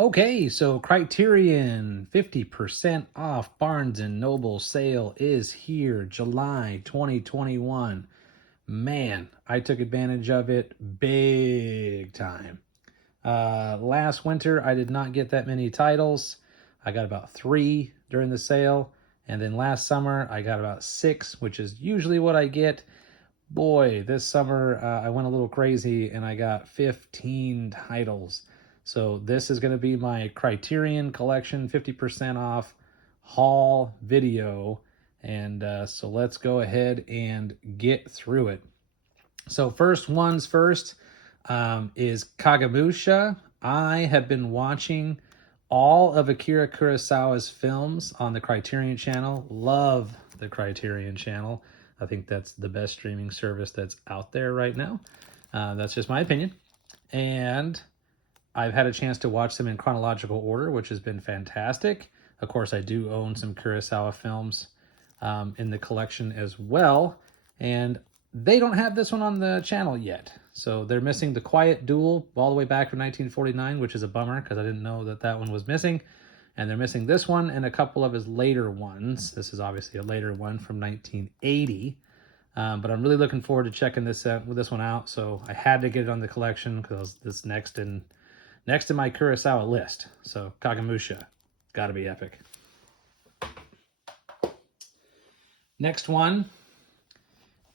Okay, so Criterion 50% off Barnes& and Noble sale is here, July 2021. Man, I took advantage of it big time. Last winter, I did not get that many titles. I got about 3 during the sale. And then last summer, I got about 6, which is usually what I get. Boy, this summer I went a little crazy and I got 15 titles. So this is going to be my Criterion collection 50% off haul video. And so let's go ahead and get through it. So first ones first is Kagemusha. I have been watching all of Akira Kurosawa's films on the Criterion channel. Love the Criterion channel. I think that's the best streaming service that's out there right now. That's just my opinion. And I've had a chance to watch them in chronological order, which has been fantastic. Of course, I do own some Kurosawa films in the collection as well. And they don't have this one on the channel yet. So they're missing The Quiet Duel all the way back from 1949, which is a bummer because I didn't know that that one was missing. And they're missing this one and a couple of his later ones. This is obviously a later one from 1980. But I'm really looking forward to checking this one out. So I had to get it on the collection because this next in my Kurosawa list. So Kagemusha, gotta be epic. Next one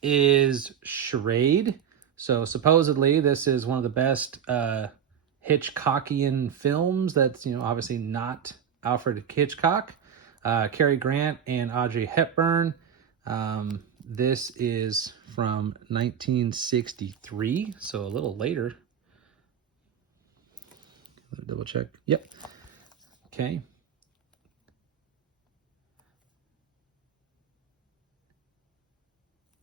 is Charade. So supposedly this is one of the best Hitchcockian films. That's, obviously not Alfred Hitchcock. Cary Grant and Audrey Hepburn. This is from 1963, so a little later. Double check. Yep. Okay.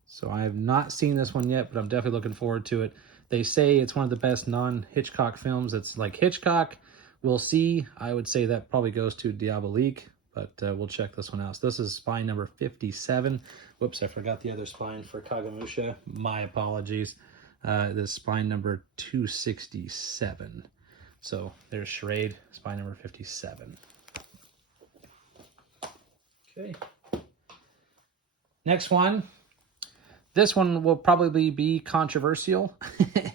So I have not seen this one yet, but I'm definitely looking forward to it. They say it's one of the best non-Hitchcock films. It's like Hitchcock. We'll see. I would say that probably goes to Diabolique, but we'll check this one out. So this is spine number 57. Whoops, I forgot the other spine for Kagemusha. My apologies. This is spine number 267. So there's Charade, spine number 57. Okay. Next one. This one will probably be controversial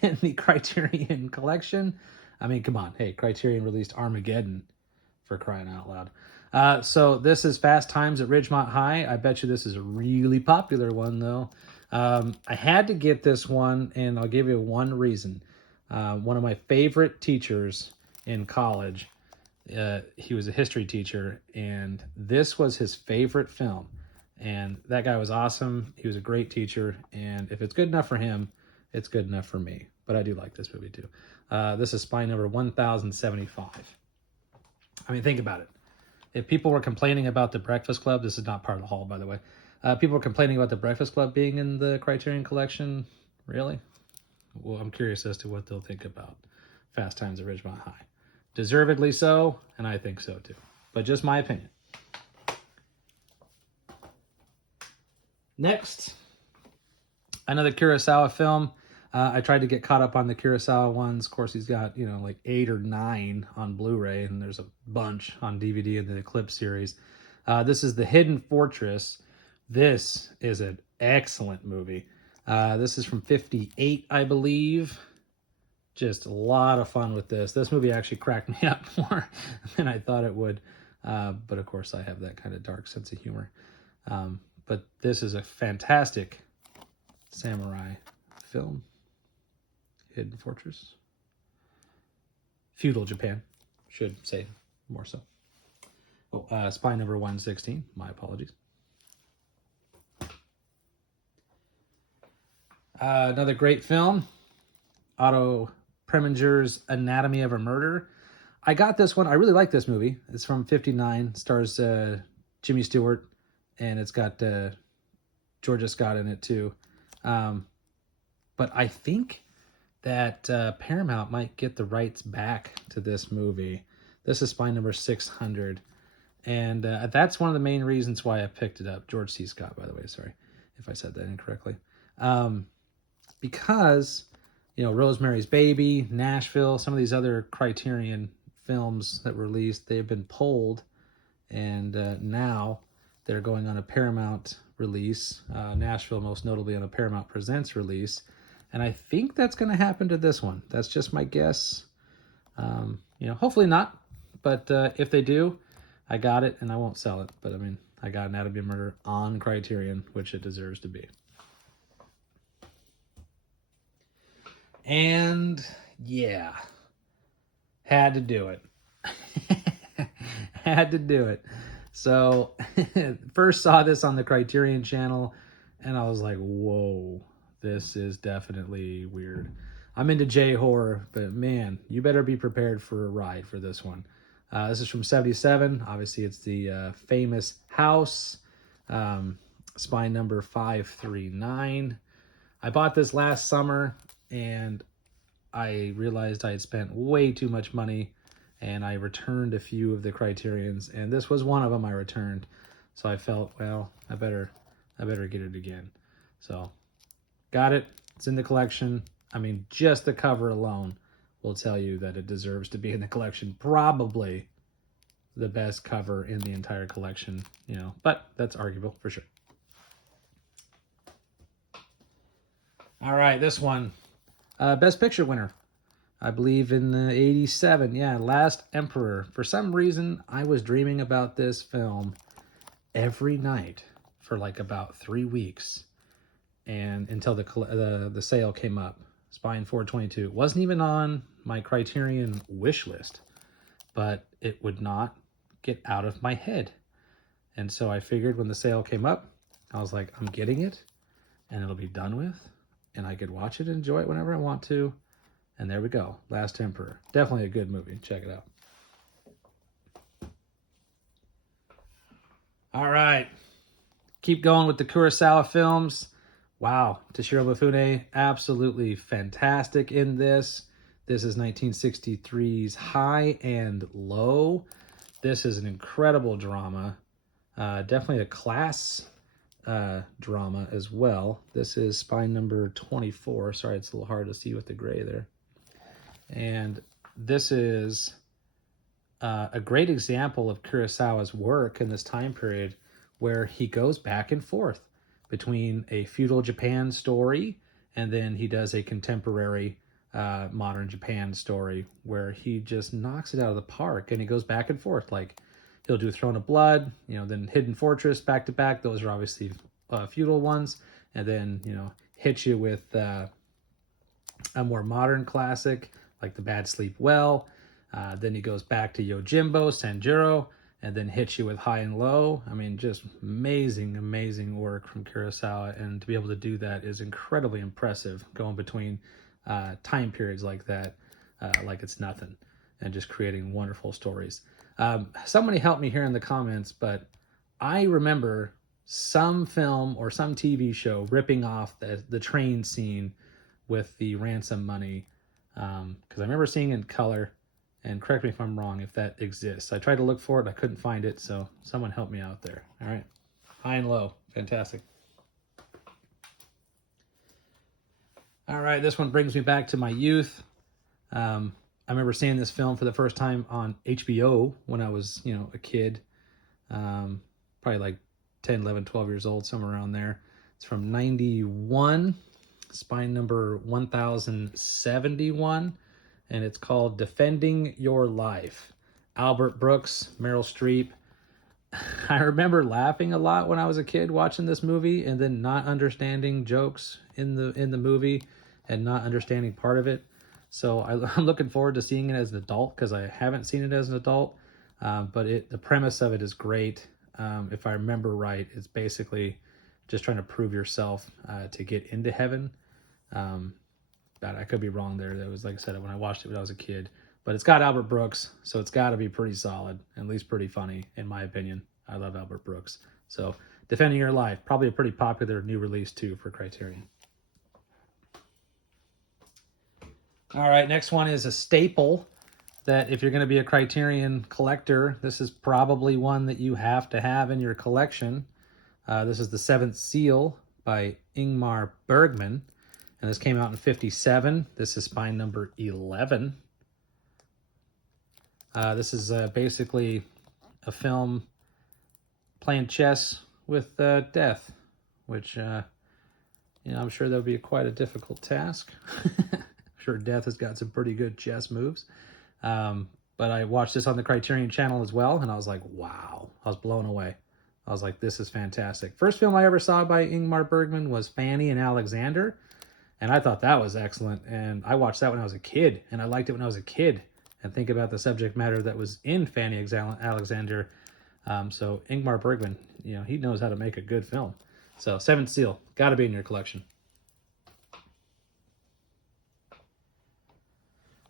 in the Criterion collection. I mean, come on. Hey, Criterion released Armageddon, for crying out loud. So this is Fast Times at Ridgemont High. I bet you this is a really popular one, though. I had to get this one, and I'll give you one reason. One of my favorite teachers in college, he was a history teacher, and this was his favorite film. And that guy was awesome. He was a great teacher. And if it's good enough for him, it's good enough for me. But I do like this movie too. This is spine number 1075. I mean, think about it. If people were complaining about The Breakfast Club, this is not part of the haul, by the way. People were complaining about The Breakfast Club being in the Criterion collection. Really? Well, I'm curious as to what they'll think about Fast Times at Ridgemont High. Deservedly so, and I think so too. But just my opinion. Next, another Kurosawa film. I tried to get caught up on the Kurosawa ones. Of course, he's got, like 8 or 9 on Blu-ray, and there's a bunch on DVD in the Eclipse series. This is The Hidden Fortress. This is an excellent movie. This is from 58, I believe. Just a lot of fun with this. This movie actually cracked me up more than I thought it would. But of course, I have that kind of dark sense of humor. But this is a fantastic samurai film. Hidden Fortress. Feudal Japan, should say more so. Oh, spine number 116. My apologies. Another great film. Otto Preminger's Anatomy of a Murder. I got this one. I really like this movie. It's from 59. Stars Jimmy Stewart. And it's got Georgia Scott in it too. But I think that Paramount might get the rights back to this movie. This is spine number 600. And that's one of the main reasons why I picked it up. George C. Scott, by the way. Sorry if I said that incorrectly. Because, Rosemary's Baby, Nashville, some of these other Criterion films that were released, they've been pulled, and now they're going on a Paramount release, Nashville most notably on a Paramount Presents release, and I think that's going to happen to this one. That's just my guess. Hopefully not, but if they do, I got it, and I won't sell it. But I mean, I got Anatomy of Murder on Criterion, which it deserves to be. And yeah, had to do it. Had to do it. So first saw this on the Criterion channel, and I was like, whoa, this is definitely weird. I'm into J-horror, but man, you better be prepared for a ride for this one. This is from 1977. Obviously, it's the famous House, spine number 539. I bought this last summer, and I realized I had spent way too much money, and I returned a few of the Criterions, and this was one of them I returned. So I felt, well, I better get it again. So got it. It's in the collection. I mean, just the cover alone will tell you that it deserves to be in the collection. Probably the best cover in the entire collection, but that's arguable for sure. All right, this one, Best Picture winner, I believe in 87. Yeah, Last Emperor. For some reason, I was dreaming about this film every night for like about 3 weeks, and until the sale came up. Spine 422. It wasn't even on my Criterion wish list, but it would not get out of my head. And so I figured when the sale came up, I was like, I'm getting it, and it'll be done with, and I could watch it and enjoy it whenever I want to. And there we go. Last Emperor. Definitely a good movie. Check it out. All right. Keep going with the Kurosawa films. Wow. Toshiro Mifune, absolutely fantastic in this. This is 1963's High and Low. This is an incredible drama. Definitely a class drama as well. This is spine number 24. Sorry, it's a little hard to see with the gray there. And this is a great example of Kurosawa's work in this time period, where he goes back and forth between a feudal Japan story, and then he does a contemporary modern Japan story where he just knocks it out of the park, and he goes back and forth. Like, he'll do Throne of Blood, then Hidden Fortress back to back. Those are obviously feudal ones. And then, hit you with a more modern classic like The Bad Sleep Well. Then he goes back to Yojimbo, Sanjuro, and then hits you with High and Low. I mean, just amazing, amazing work from Kurosawa. And to be able to do that is incredibly impressive, going between time periods like that, like it's nothing, and just creating wonderful stories. Somebody help me here in the comments, but I remember some film or some TV show ripping off the train scene with the ransom money, because I remember seeing it in color. And correct me if I'm wrong, if that exists. I tried to look for it, I couldn't find it, so someone help me out there. All right. High and Low. Fantastic. All right, this one brings me back to my youth. I remember seeing this film for the first time on HBO when I was, a kid. Probably like 10, 11, 12 years old, somewhere around there. It's from 91, spine number 1071. And it's called Defending Your Life. Albert Brooks, Meryl Streep. I remember laughing a lot when I was a kid watching this movie, and then not understanding jokes in the movie and not understanding part of it. So I'm looking forward to seeing it as an adult, because I haven't seen it as an adult. But the premise of it is great. If I remember right, it's basically just trying to prove yourself to get into heaven. But I could be wrong there. That was, like I said, when I watched it when I was a kid. But it's got Albert Brooks, so it's got to be pretty solid, at least pretty funny, in my opinion. I love Albert Brooks. So, Defending Your Life, probably a pretty popular new release, too, for Criterion. All right, next one is a staple that if you're going to be a Criterion collector, this is probably one that you have to have in your collection. This is The Seventh Seal by Ingmar Bergman. And this came out in 57. This is spine number 11. This is basically a film playing chess with death, which, I'm sure that'll be quite a difficult task. I'm sure Death has got some pretty good chess moves. But I watched this on the Criterion channel as well, and I was like, wow. I was blown away. I was like, this is fantastic. First film I ever saw by Ingmar Bergman was Fanny and Alexander, and I thought that was excellent. And I watched that when I was a kid, and I liked it when I was a kid. And think about the subject matter that was in Fanny Alexander. So Ingmar Bergman, he knows how to make a good film. So Seventh Seal, got to be in your collection.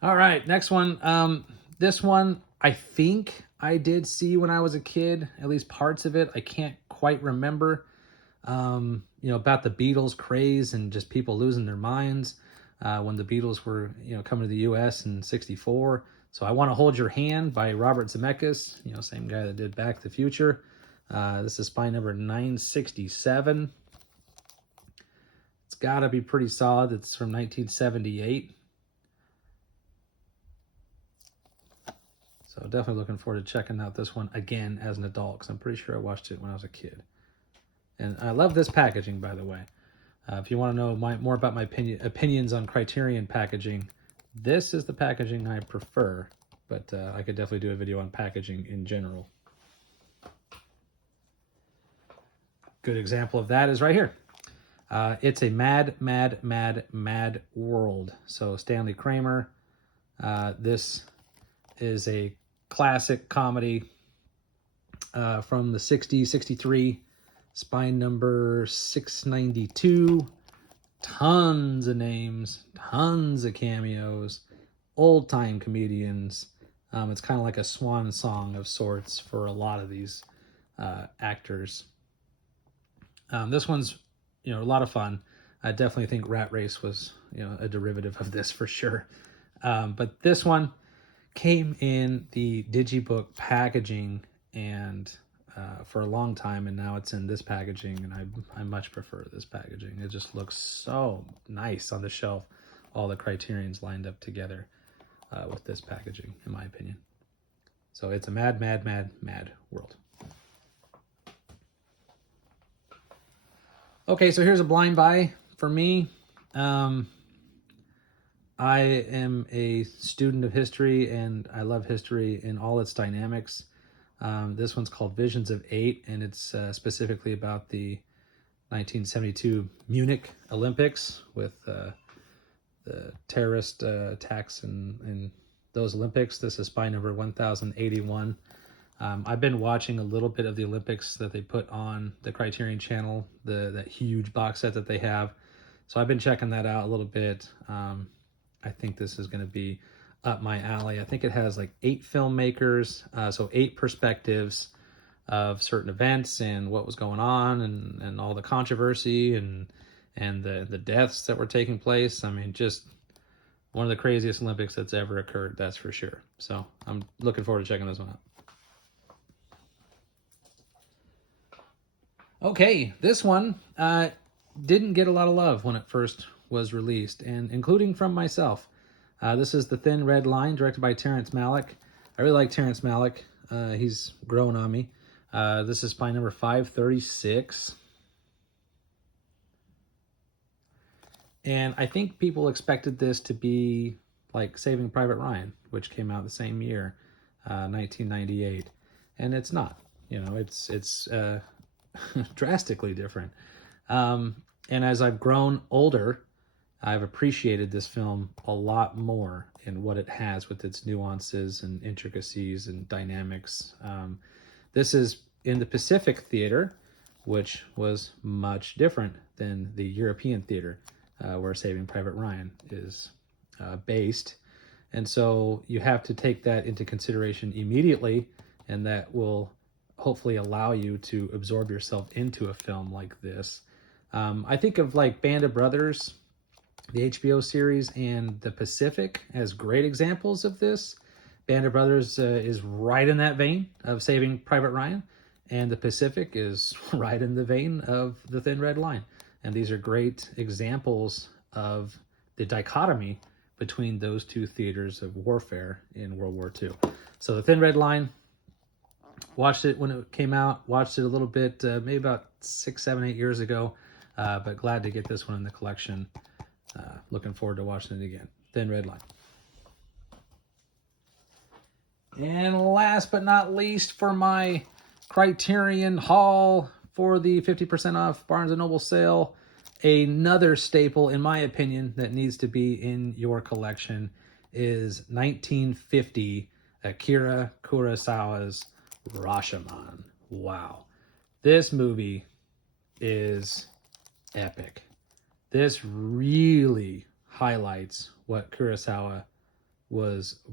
All right, next one. This one, I think I did see when I was a kid, at least parts of it. I can't quite remember, about the Beatles craze and just people losing their minds when the Beatles were, coming to the U.S. in '64. So I Want to Hold Your Hand by Robert Zemeckis, same guy that did Back to the Future. This is spine number 967. It's got to be pretty solid. It's from 1978. So definitely looking forward to checking out this one again as an adult, because I'm pretty sure I watched it when I was a kid. And I love this packaging, by the way. If you want to know more about my opinions on Criterion packaging, this is the packaging I prefer, but I could definitely do a video on packaging in general. Good example of that is right here. It's a Mad, Mad, Mad, Mad World. So Stanley Kramer. This is a classic comedy from the 60s, 63, spine number 692. Tons of names, tons of cameos, old-time comedians. It's kind of like a swan song of sorts for a lot of these actors. This one's, a lot of fun. I definitely think Rat Race was, a derivative of this for sure. But this one came in the Digibook packaging and for a long time, and now it's in this packaging, and I much prefer this packaging. It just looks so nice on the shelf, all the Criterions lined up together with this packaging, in my opinion. So it's a Mad, Mad, Mad, Mad World. Okay, so here's a blind buy for me. I am a student of history, and I love history in all its dynamics. This one's called Visions of Eight, and it's specifically about the 1972 Munich Olympics with the terrorist attacks in those Olympics. This is spine number 1081. I've been watching a little bit of the Olympics that they put on the Criterion channel, that huge box set that they have. So I've been checking that out a little bit. I think this is going to be up my alley. I think it has like 8 filmmakers, so 8 perspectives of certain events and what was going on, and all the controversy and the deaths that were taking place. I mean, just one of the craziest Olympics that's ever occurred, that's for sure. So I'm looking forward to checking this one out. Okay, this one didn't get a lot of love when it first was released, and including from myself. This is The Thin Red Line, directed by Terrence Malick. I really like Terrence Malick. He's grown on me. This is spine number 536. And I think people expected this to be like Saving Private Ryan, which came out the same year, 1998. And it's not. It's drastically different. And as I've grown older, I've appreciated this film a lot more in what it has with its nuances and intricacies and dynamics. This is in the Pacific Theater, which was much different than the European theater where Saving Private Ryan is based. And so you have to take that into consideration immediately, and that will hopefully allow you to absorb yourself into a film like this. I think of like Band of Brothers, the HBO series, and The Pacific as great examples of this. Band of Brothers is right in that vein of Saving Private Ryan, and The Pacific is right in the vein of The Thin Red Line. And these are great examples of the dichotomy between those two theaters of warfare in World War II. So The Thin Red Line, watched it when it came out, watched it a little bit, maybe about 6, 7, 8 years ago, but glad to get this one in the collection. Looking forward to watching it again. Thin Red Line. And last but not least, for my Criterion haul for the 50% off Barnes & Noble sale, another staple, in my opinion, that needs to be in your collection is 1950 Akira Kurosawa's Rashomon. Wow. This movie is epic. This really highlights what Kurosawa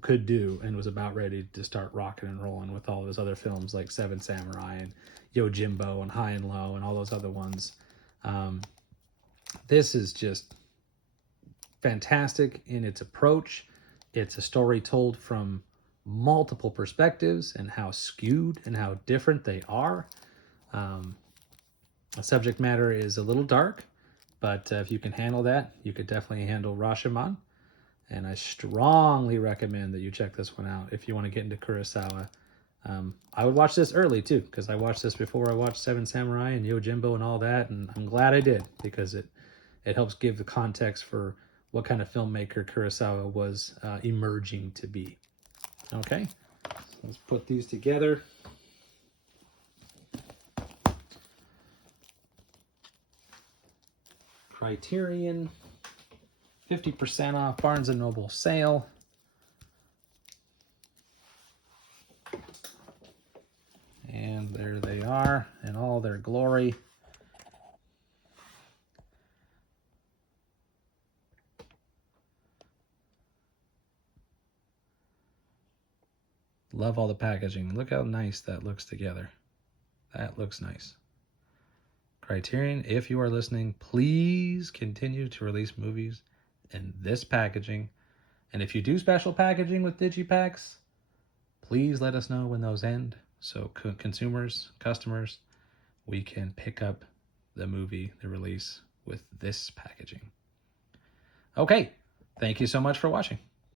could do and was about ready to start rocking and rolling with all of his other films like Seven Samurai and Yojimbo and High and Low and all those other ones. This is just fantastic in its approach. It's a story told from multiple perspectives and how skewed and how different they are. The subject matter is a little dark, but if you can handle that, you could definitely handle Rashomon. And I strongly recommend that you check this one out if you want to get into Kurosawa. I would watch this early too, because I watched this before I watched Seven Samurai and Yojimbo and all that, and I'm glad I did, because it helps give the context for what kind of filmmaker Kurosawa was emerging to be. Okay, let's put these together. Criterion, 50% off Barnes & Noble sale. And there they are in all their glory. Love all the packaging. Look how nice that looks together. That looks nice. Criterion, if you are listening, please continue to release movies in this packaging. And if you do special packaging with digipacks, please let us know when those end, so consumers, customers, we can pick up the movie, the release, with this packaging. Okay, thank you so much for watching.